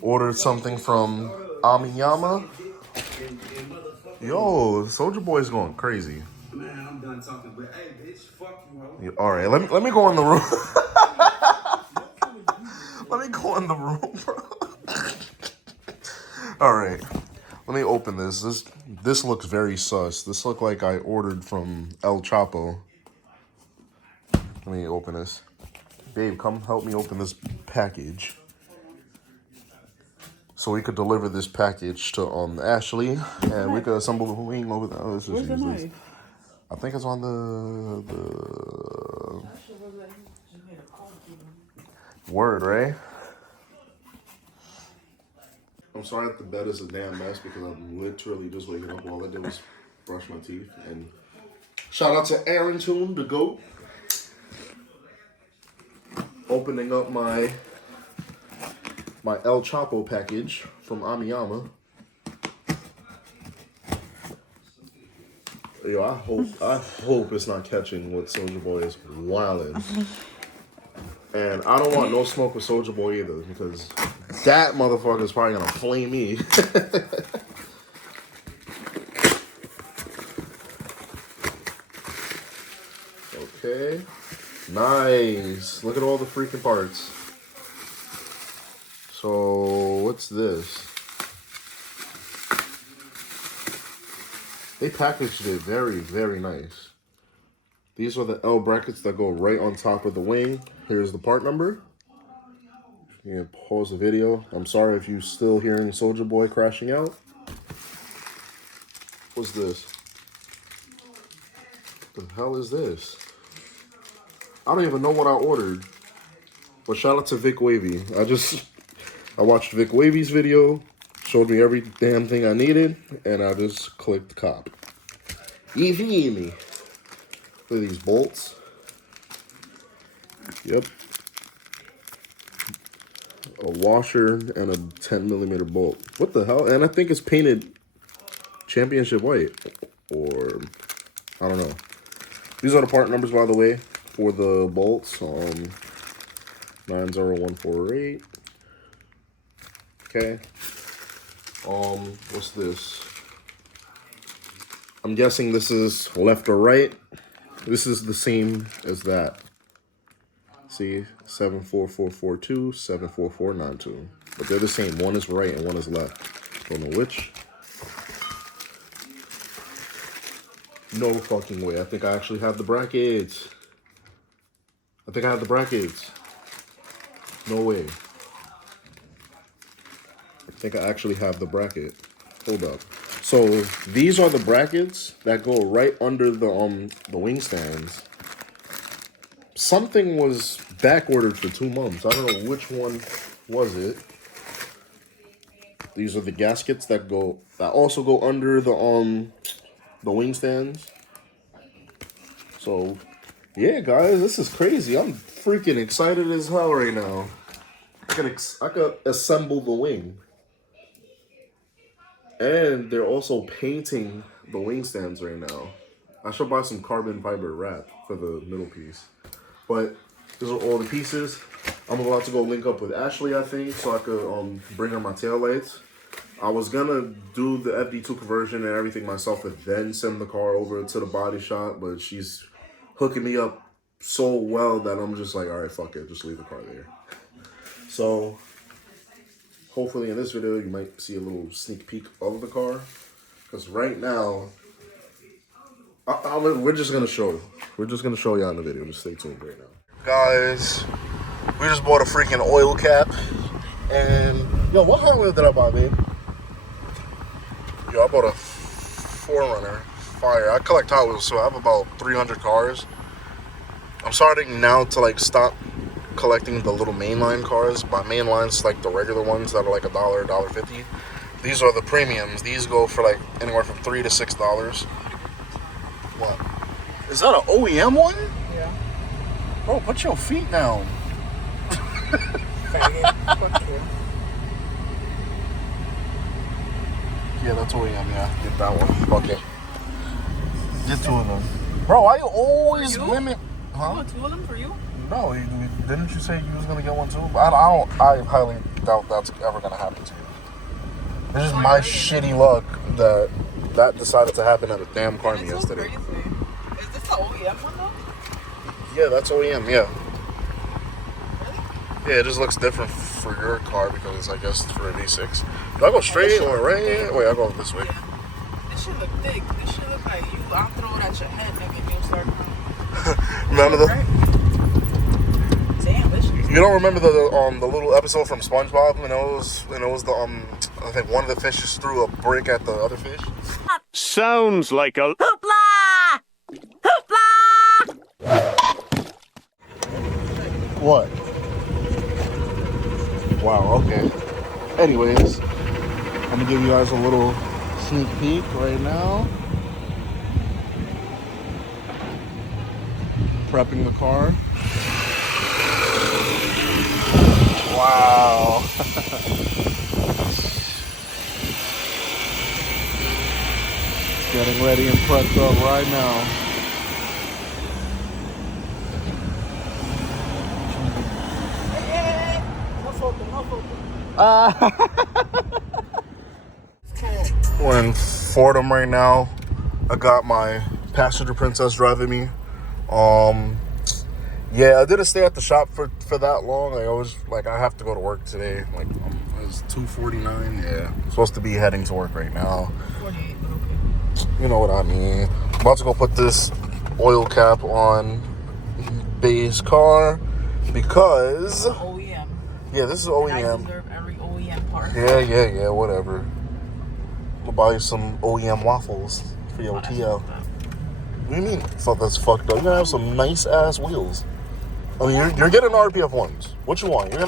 Ordered something from Amiyama. Yo, Soulja Boy's going crazy. Man, I'm done talking, but hey, bitch, fuck you, ho. Yeah, all right, let me go in the room. Let me go in the room, bro. All right, let me open this. This looks very sus. This looked like I ordered from El Chapo. Let me open this. Babe, come help me open this package. So we could deliver this package to Ashley, and we could assemble the wing over there. Oh, let's just use this. I think it's on the word, right? I'm sorry that the bed is a damn mess because I'm literally just waking up. All I did was brush my teeth. And shout out to Aaron Toon, the GOAT. Opening up my El Chapo package from Amiyama. Yo, I hope it's not catching what Soulja Boy is wildin'. And I don't want no smoke with Soulja Boy either, because that motherfucker is probably gonna flame me. Okay. Nice. Look at all the freaking parts. So, what's this? They packaged it very, very nice. These are the L brackets that go right on top of the wing. Here's the part number. You can pause the video. I'm sorry if you're still hearing Soulja Boy crashing out. What's this? What the hell is this? I don't even know what I ordered. But shout out to Vic Wavy. I watched Vic Wavy's video, showed me every damn thing I needed, and I just clicked cop. You feel me? Look at these bolts. Yep. A washer and a 10mm bolt. What the hell? And I think it's painted championship white. Or, I don't know. These are the part numbers, by the way, for the bolts. 90148. Okay. What's this? I'm guessing this is left or right. This is the same as that. See, 74442, 74492. But they're the same. One is right and one is left. Don't know which. No fucking way. I think I actually have the brackets. No way. I think I actually have the bracket. Hold up. So these are the brackets that go right under the wing stands. Something was back ordered for 2 months. I don't know which one was it. These are the gaskets that also go under the wing stands. So yeah, guys, this is crazy. I'm freaking excited as hell right now. I could assemble the wing. And they're also painting the wing stands right now. I should buy some carbon fiber wrap for the middle piece. But these are all the pieces. I'm about to go link up with Ashley, I think, so I could bring her my taillights. I was gonna do the Fd2 conversion and everything myself and then send the car over to the body shop, but she's hooking me up so well that I'm just like, all right, fuck it, just leave the car there. So hopefully in this video you might see a little sneak peek of the car, because right now we're just gonna show you. We're just gonna show y'all in the video. Just stay tuned right now, guys. We just bought a freaking oil cap, and yo, what Hot Wheel did I buy, babe? Yo, I bought a 4Runner Fire. I collect Hot Wheels, so I have about 300 cars. I'm starting now to like stop collecting the little mainline cars. By mainlines, like the regular ones that are like $1, $1.50. These are the premiums. These go for like anywhere from $3 to $6. What? Is that an OEM one? Yeah. Bro, put your feet down. Yeah, that's OEM, yeah. Get that one. Okay. Get 2 of them. Bro, why you always limit? Huh? 2 of them for you? No, didn't you say you was gonna get one too? I highly doubt that's ever gonna happen to you. It's just my shitty luck that decided to happen at a damn car meet yesterday. Crazy. Is this the OEM one though? Yeah, that's OEM. Yeah. Yeah, it just looks different for your car because I guess it's for a V6. Do I go straight or right? Wait, I go this way. Yeah. This shit look thick. This shit look like you. I'll throw it at your head, nigga, and you'll start crying. Remember the? Damn, this shit. You don't remember the little episode from SpongeBob and it was the I think one of the fishes threw a brick at the other fish. Sounds like a Hoopla! Hoopla! What? Wow. Okay. Anyways, I'm gonna give you guys a little sneak peek right now. Prepping the car. Wow. Getting ready and prepped up right now. We're in Fordham right now. I got my passenger princess driving me. Yeah, I didn't stay at the shop for that long. I have to go to work today. It's 2:49. Yeah, I'm supposed to be heading to work right now. 48, but okay. You know what I mean. I'm about to go put this oil cap on Bay's car because OEM. yeah, this is And I OEM. deserve every OEM part. Yeah, whatever. We'll buy you some OEM waffles for your TL. What do you mean? So that's fucked up. You're gonna have some nice ass wheels. I mean, you're getting RPF ones. What you want? You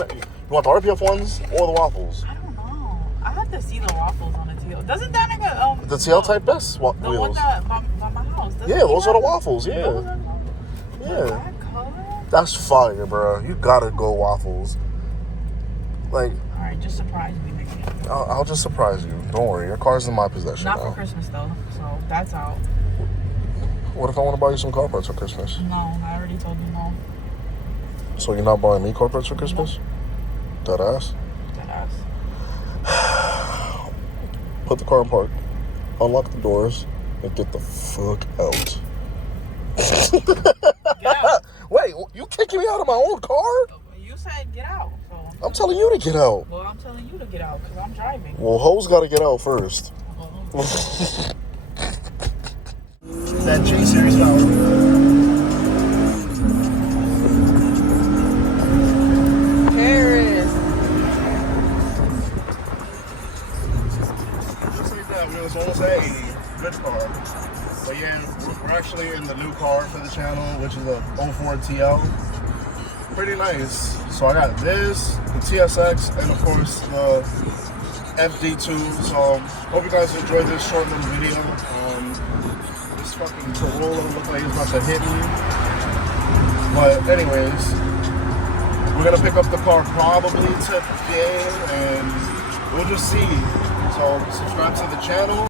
want the RPF ones or the waffles? I don't know. I have to see the waffles on the TL. Doesn't that nigga The TL Type S the one wheels. that by my house? Doesn't Yeah, he those are have the waffles. those Yeah, are the- yeah. That color? That's fire, bro. You gotta go waffles. Like, All right, just surprise me, nigga. I'll just surprise you. Don't worry. Your car's in my possession Not now. for Christmas though, so that's out. What if I want to buy you some car parts for Christmas? No, I already told you no. So you're not buying me car parts for Christmas? That ass? That ass. Put the car in park. Unlock the doors and get the fuck out. Get out. Wait, you kicking me out of my own car? You said get out, so. I'm telling you to get out. Well, I'm telling you to get out because I'm driving. Well, hoes gotta get out first. That J series power. Paris. Just like that, it was almost a good car. But yeah, we're actually in the new car for the channel, which is a 04 TL. Pretty nice. So I got this, the TSX, and of course the Fd2. So hope you guys enjoyed this short little video. This fucking Corolla looked like it's about to hit me. But anyways, we're gonna pick up the car probably today, and we'll just see. So subscribe to the channel.